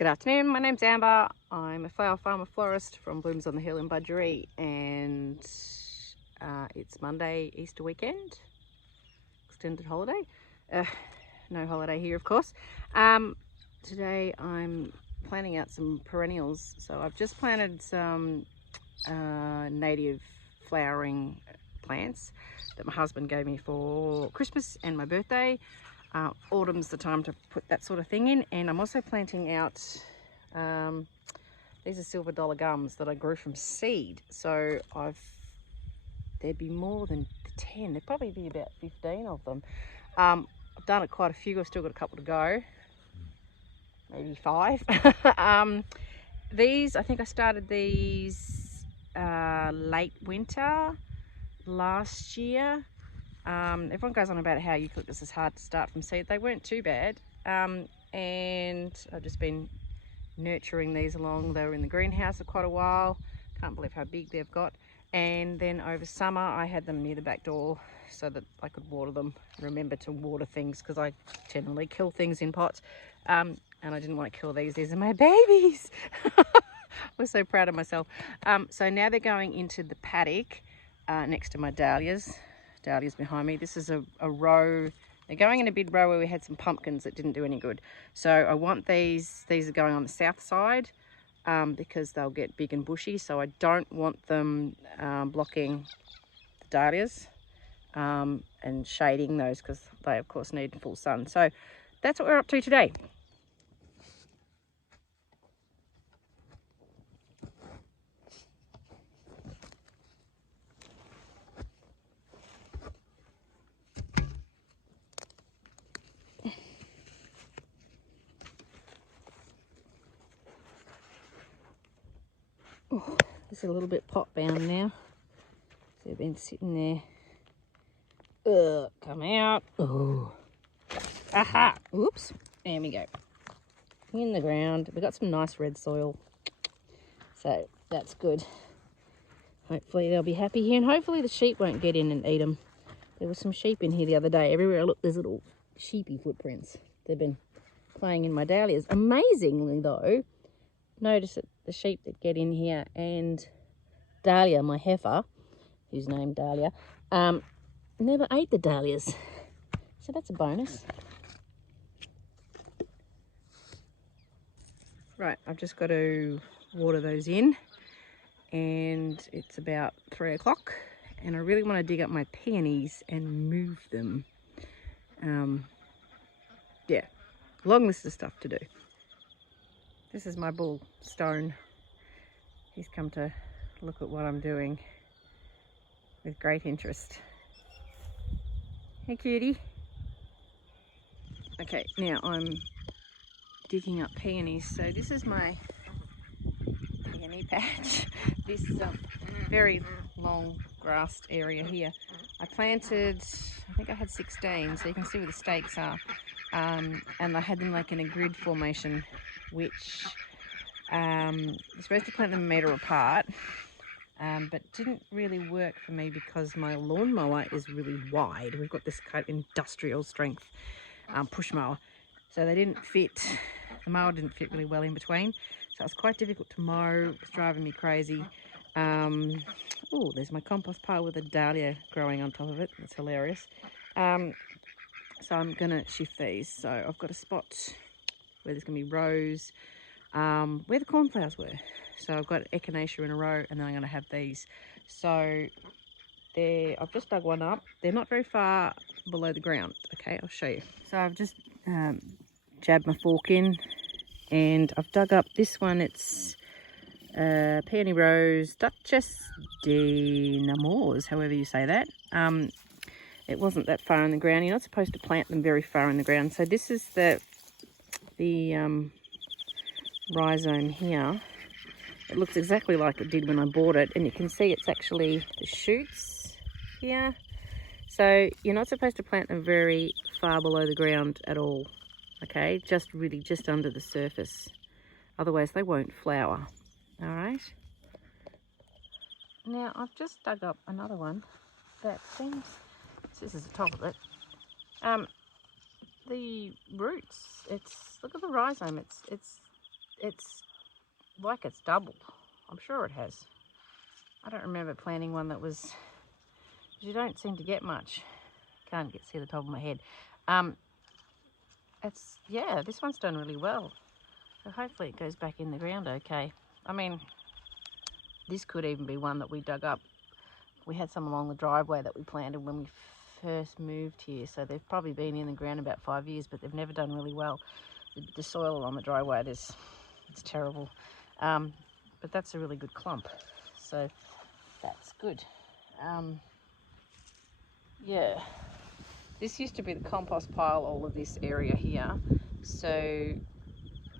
Good afternoon, my name's Amber. I'm a flower farmer florist from Blooms on the Hill in Budgeree, and it's Monday, Easter weekend, extended holiday. No holiday here, of course. Today I'm planting out some perennials. So I've just planted some native flowering plants that my husband gave me for Christmas and my birthday. Autumn's the time to put that sort of thing in, and I'm also planting out these are silver dollar gums that I grew from seed. So there'd be more than 10, there'd probably be about 15 of them. I've done it quite a few. I've still got a couple to go, maybe 5. These, I think I started these late winter last year. Everyone goes on about how eucalyptus is hard to start from seed. They weren't too bad, and I've just been nurturing these along. They were in the greenhouse for quite a while. Can't believe how big they've got. And then over summer I had them near the back door so that I could water them. Remember to water things, because I generally kill things in pots, and I didn't want to kill these. These are my babies. I was so proud of myself. So now they're going into the paddock next to my dahlias behind me. This is a row. They're going in a big row where we had some pumpkins that didn't do any good. So I want these are going on the south side because they'll get big and bushy. So I don't want them blocking the dahlias and shading those, because they of course need full sun. So that's what we're up to today. Oh, it's a little bit pot bound now. So they've been sitting there. Come out. Oh, aha! Oops. There we go. In the ground. We've got some nice red soil, so that's good. Hopefully they'll be happy here, and hopefully the sheep won't get in and eat them. There were some sheep in here the other day. Everywhere I look, there's little sheepy footprints. They've been playing in my dahlias. Amazingly though, notice that the sheep that get in here and Dahlia, my heifer, who's named Dahlia, never ate the dahlias. So that's a bonus. Right, I've just got to water those in, and it's about 3 o'clock, and I really want to dig up my peonies and move them. Yeah, long list of stuff to do. This is my bull, Stone. He's come to look at what I'm doing with great interest. Hey cutie. Okay, now I'm digging up peonies. So this is my peony patch. This very long grassed area here. I planted, I think I had 16, so you can see where the stakes are. And I had them like in a grid formation, which you're supposed to plant them a metre apart, but didn't really work for me because my lawnmower is really wide. We've got this kind of industrial strength push mower, so they didn't fit. The mower didn't fit really well in between, so it was quite difficult to mow. It's driving me crazy. Oh, there's my compost pile with a dahlia growing on top of it. That's hilarious. So I'm gonna shift these. So I've got a spot where there's gonna be rows where the cornflowers were. So I've got echinacea in a row, and then I'm gonna have these. So I've just dug one up. They're not very far below the ground. Okay, I'll show you. So I've just jabbed my fork in, and I've dug up this one. It's Peony Rose Duchess de Nemours, however you say that. It wasn't that far in the ground. You're not supposed to plant them very far in the ground. So this is the rhizome here. It looks exactly like it did when I bought it, and you can see it's actually the shoots here. So you're not supposed to plant them very far below the ground at all, okay? Just really just under the surface. Otherwise they won't flower, all right? Now I've just dug up another one that seems, this is the top of it. The roots, look at the rhizome, it's it's like it's doubled. I'm sure it has. I don't remember planting one that was, you don't seem to get much. Can't see the top of my head. Yeah, this one's done really well. So hopefully it goes back in the ground okay. I mean, this could even be one that we dug up. We had some along the driveway that we planted when we first moved here. So they've probably been in the ground about 5 years, but they've never done really well. The soil on the driveway, it's terrible. But that's a really good clump. So that's good. Yeah. This used to be the compost pile, all of this area here. So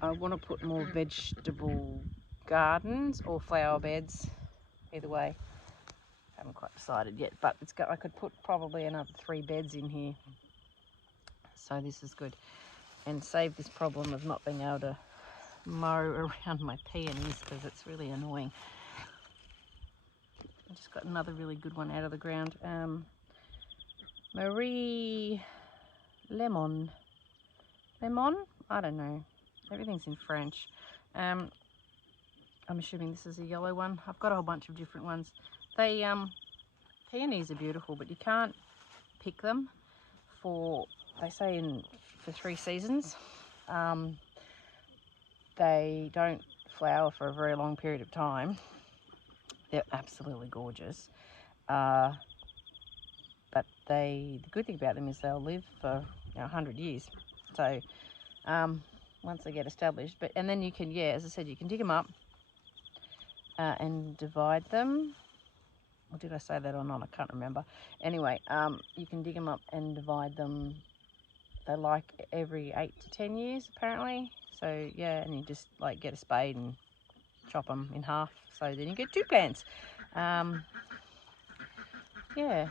I want to put more vegetable gardens or flower beds. Either way, haven't quite decided yet. But I could put probably another 3 beds in here. So this is good, and save this problem of not being able to mow around my peonies because it's really annoying. I just got another really good one out of the ground. Marie Lemon. I don't know. Everything's in French. I'm assuming this is a yellow one. I've got a whole bunch of different ones. Peonies are beautiful, but you can't pick them for 3 seasons. They don't flower for a very long period of time. They're absolutely gorgeous. But the good thing about them is they'll live for 100 years. So once they get established, and then you can, as I said, you can dig them up and divide them. Or did I say that or not? I can't remember. Anyway, you can dig them up and divide them. They like every 8 to 10 years apparently. So yeah, and you just like get a spade and chop them in half. So then you get 2 plants. Yeah.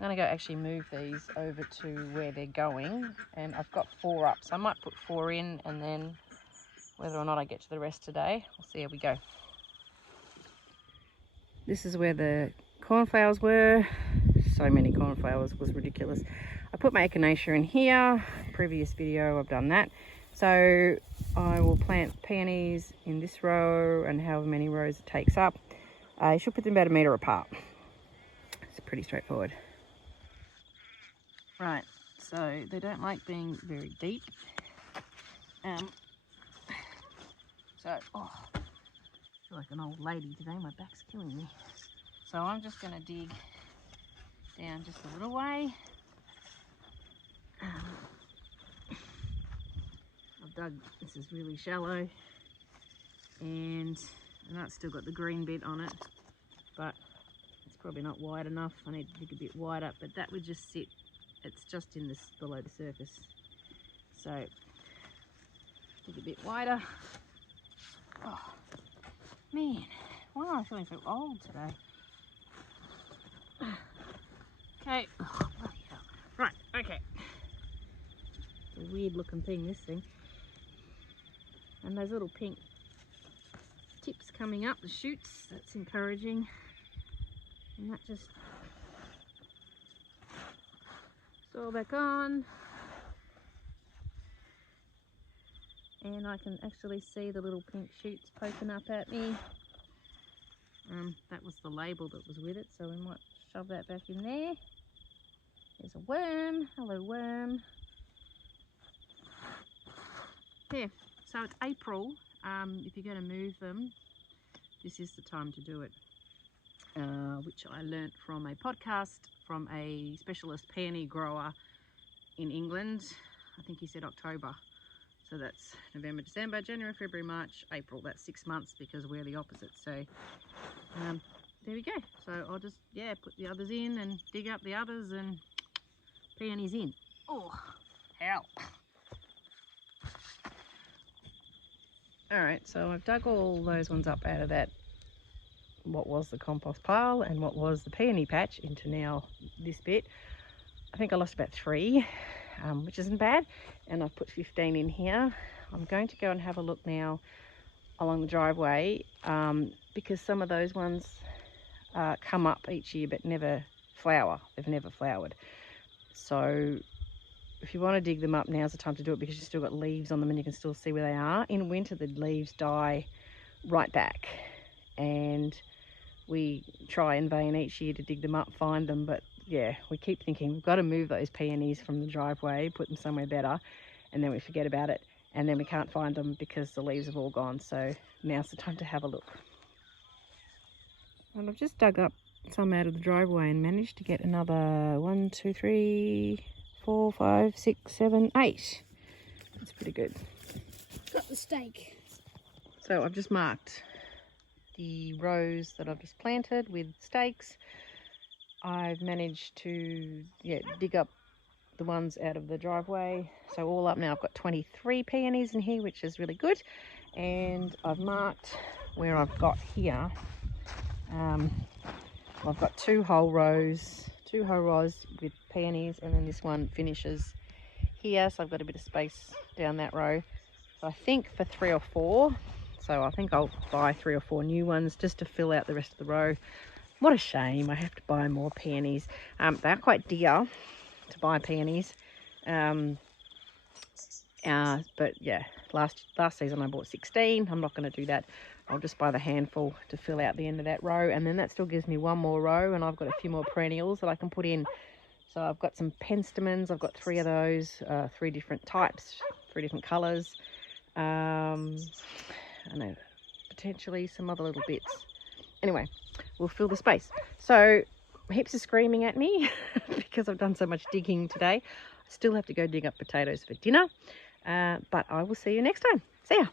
I'm going to go actually move these over to where they're going, and I've got 4 up, so I might put 4 in, and then whether or not I get to the rest today, we'll see how we go. This is where the cornflowers were. So many cornflowers, it was ridiculous. I put my echinacea in here. Previous video I've done that. So I will plant peonies in this row and however many rows it takes up. I should put them about 1 metre apart. It's pretty straightforward. Right, so they don't like being very deep. I feel like an old lady today, my back's killing me. So I'm just going to dig down just a little way. I've dug, this is really shallow, and I know it's still got the green bit on it, but it's probably not wide enough. I need to dig a bit wider, but that would just sit, it's just in this below the surface. So dig a bit wider. Oh man, why am I feeling so old today? Okay, oh, bloody hell. Right, okay. It's a weird looking thing, this thing. And those little pink tips coming up, the shoots, that's encouraging. And that just soil back on. And I can actually see the little pink shoots poking up at me. That was the label that was with it, so we might shove that back in there. There's a worm. Hello, worm. Yeah, so it's April. If you're going to move them, this is the time to do it. Which I learnt from a podcast from a specialist peony grower in England. I think he said October. So that's November, December, January, February, March, April. That's 6 months because we're the opposite. So there we go. So I'll just, put the others in and dig up the others and peonies in. Oh, hell. Alright, so I've dug all those ones up out of that, what was the compost pile and what was the peony patch, into now this bit. I think I lost about 3, which isn't bad, and I've put 15 in here. I'm going to go and have a look now along the driveway, because some of those ones come up each year but never flower. They've never flowered. So if you want to dig them up, now's the time to do it, because you've still got leaves on them and you can still see where they are. In winter, the leaves die right back, and we try in vain each year to dig them up, find them, but yeah, we keep thinking we've got to move those peonies from the driveway, put them somewhere better, and then we forget about it, and then we can't find them because the leaves have all gone. So now's the time to have a look. And I've just dug up some out of the driveway and managed to get another 1, 2, 3, 4, 5, 6, 7, 8. That's pretty good. Got the stake. So I've just marked the rows that I've just planted with stakes. I've managed to dig up the ones out of the driveway. So all up now I've got 23 peonies in here, which is really good. And I've marked where I've got here. I've got two whole rows with peonies, and then this one finishes here, so I've got a bit of space down that row. So I think for 3 or 4, so I think I'll buy 3 or 4 new ones just to fill out the rest of the row. What a shame, I have to buy more peonies. They're quite dear to buy peonies, but yeah, last season I bought 16. I'm not going to do that. I'll just buy the handful to fill out the end of that row, and then that still gives me 1 more row, and I've got a few more perennials that I can put in. So I've got some penstemons. I've got 3 of those, 3 different types, 3 different colours. I know, potentially some other little bits. Anyway, we'll fill the space. So heaps are screaming at me because I've done so much digging today. I still have to go dig up potatoes for dinner, but I will see you next time. See ya.